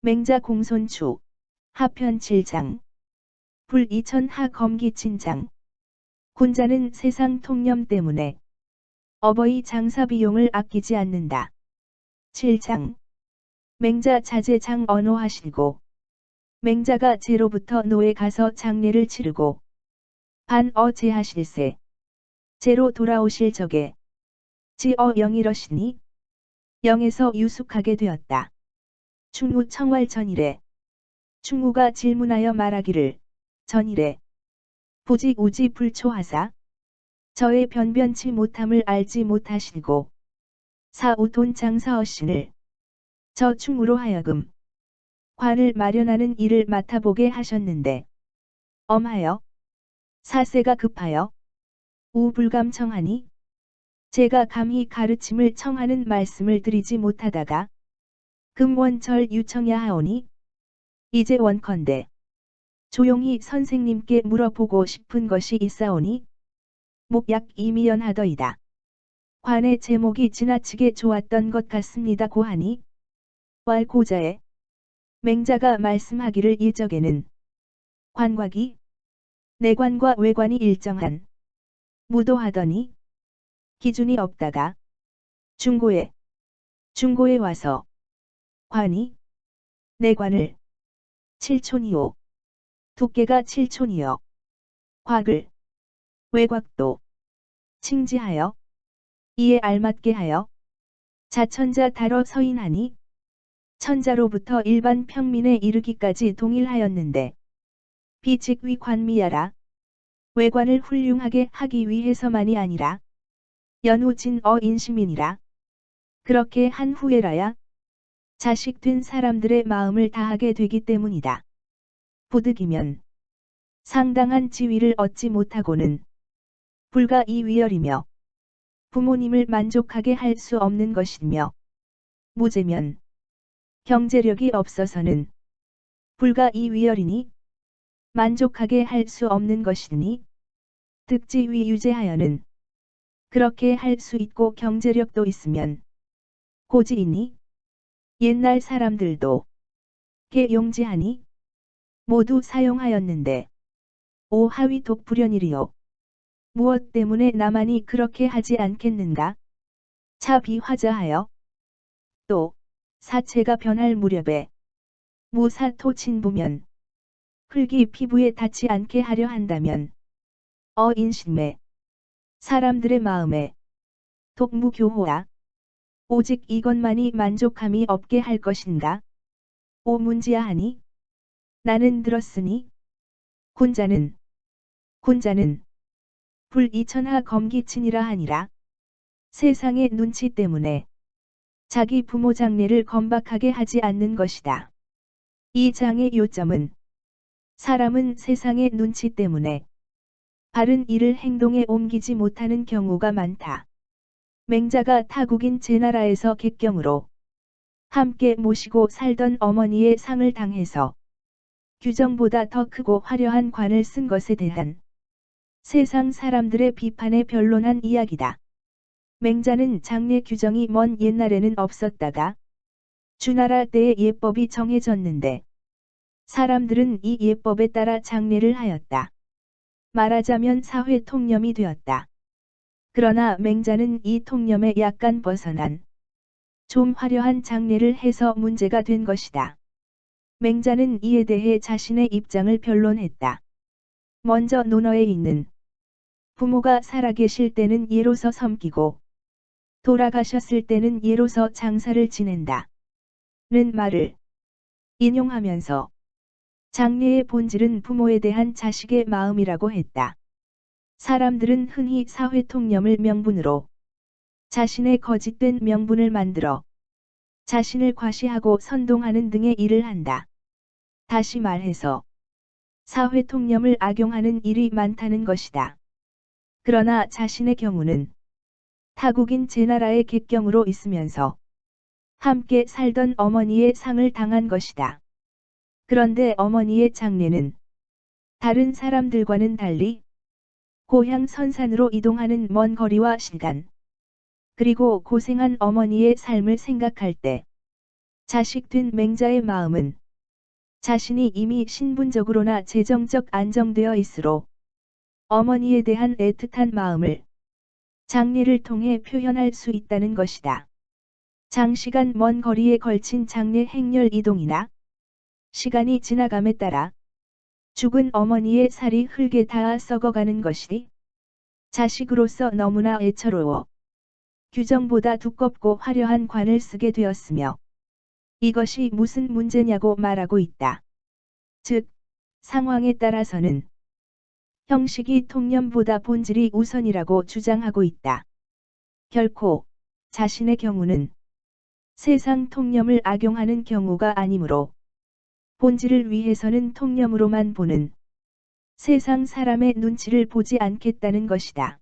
맹자 공손추 하편 7장 불이천하 검기친장 군자는 세상 통념 때문에 어버이 장사 비용을 아끼지 않는다. 7장 맹자 자제장 언호하시고 맹자가 제로부터 노에 가서 장례를 치르고 반어 제하실세 제로 돌아오실 적에 지어 영이러시니 영에서 유숙하게 되었다. 충우 청활 전일에 충우가 질문하여 말하기를 전일에 부지 우지 불초하사 저의 변변치 못함을 알지 못하시고 사우돈 장사어신을 저 충우로 하여금 관을 마련하는 일을 맡아보게 하셨는데 엄하여 사세가 급하여 우불감청하니 제가 감히 가르침을 청하는 말씀을 드리지 못하다가 금원철 유청야 하오니 이제 원컨대 조용히 선생님께 물어보고 싶은 것이 있사오니 목약 이미연하더이다. 관의 제목이 지나치게 좋았던 것 같습니다 고하니 왈고자에 맹자가 말씀하기를 이적에는 관곽이 내관과 외관이 일정한 무도하더니 기준이 없다가 중고에 와서 관이 내관을 7촌이요 두께가 7촌이요 곽을 외곽도 칭지하여 이에 알맞게 하여 자천자 다러 서인하니 천자로부터 일반 평민에 이르기까지 동일하였는데 비직위 관미야라 외관을 훌륭하게 하기 위해서만이 아니라 연우진어 인심이니라. 그렇게 한 후에라야 자식 된 사람들의 마음을 다하게 되기 때문이다. 부득이면 상당한 지위를 얻지 못하고는 불가 이 위열이며 부모님을 만족하게 할 수 없는 것이며 무제면 경제력이 없어서는 불가 이 위열이니 만족하게 할 수 없는 것이니 득지위 유제하여는 그렇게 할 수 있고 경제력도 있으면 고지이니 옛날 사람들도 개용지하니 모두 사용하였는데 오 하위 독불연일이요 무엇 때문에 나만이 그렇게 하지 않겠는가? 차비화자하여 또 사체가 변할 무렵에 무사토친부면 흙이 피부에 닿지 않게 하려 한다면 어인심에 사람들의 마음에 독무교호야 오직 이것만이 만족함이 없게 할 것인가? 오 문지야하니 나는 들었으니 군자는 불이천하 검기친이라 하니라. 세상의 눈치 때문에 자기 부모 장례를 건박하게 하지 않는 것이다. 이 장의 요점은 사람은 세상의 눈치 때문에 바른 일을 행동에 옮기지 못하는 경우가 많다. 맹자가 타국인 제나라에서 객경으로 함께 모시고 살던 어머니의 상을 당해서 규정보다 더 크고 화려한 관을 쓴 것에 대한 세상 사람들의 비판에 변론한 이야기다. 맹자는 장례 규정이 먼 옛날에는 없었다가 주나라 때의 예법이 정해졌는데 사람들은 이 예법에 따라 장례를 하였다. 말하자면 사회 통념이 되었다. 그러나 맹자는 이 통념에 약간 벗어난 좀 화려한 장례를 해서 문제가 된 것이다. 맹자는 이에 대해 자신의 입장을 변론했다. 먼저 논어에 있는 부모가 살아계실 때는 예로서 섬기고 돌아가셨을 때는 예로서 장사를 지낸다. 는 말을 인용하면서 장례의 본질은 부모에 대한 자식의 마음이라고 했다. 사람들은 흔히 사회 통념을 명분으로 자신의 거짓된 명분을 만들어 자신을 과시하고 선동하는 등의 일을 한다. 다시 말해서 사회 통념을 악용하는 일이 많다는 것이다. 그러나 자신의 경우는 타국인 제나라의 객경으로 있으면서 함께 살던 어머니의 상을 당한 것이다. 그런데 어머니의 장례는 다른 사람들과는 달리 고향 선산으로 이동하는 먼 거리와 시간, 그리고 고생한 어머니의 삶을 생각할 때 자식된 맹자의 마음은 자신이 이미 신분적으로나 재정적 안정되어 있으로 어머니에 대한 애틋한 마음을 장례를 통해 표현할 수 있다는 것이다. 장시간 먼 거리에 걸친 장례 행렬 이동이나 시간이 지나감에 따라 죽은 어머니의 살이 흙에 닿아 썩어가는 것이 자식으로서 너무나 애처로워 규정보다 두껍고 화려한 관을 쓰게 되었으며 이것이 무슨 문제냐고 말하고 있다. 즉, 상황에 따라서는 형식이 통념보다 본질이 우선이라고 주장하고 있다. 결코 자신의 경우는 세상 통념을 악용하는 경우가 아니므로 본질을 위해서는 통념으로만 보는 세상 사람의 눈치를 보지 않겠다는 것이다.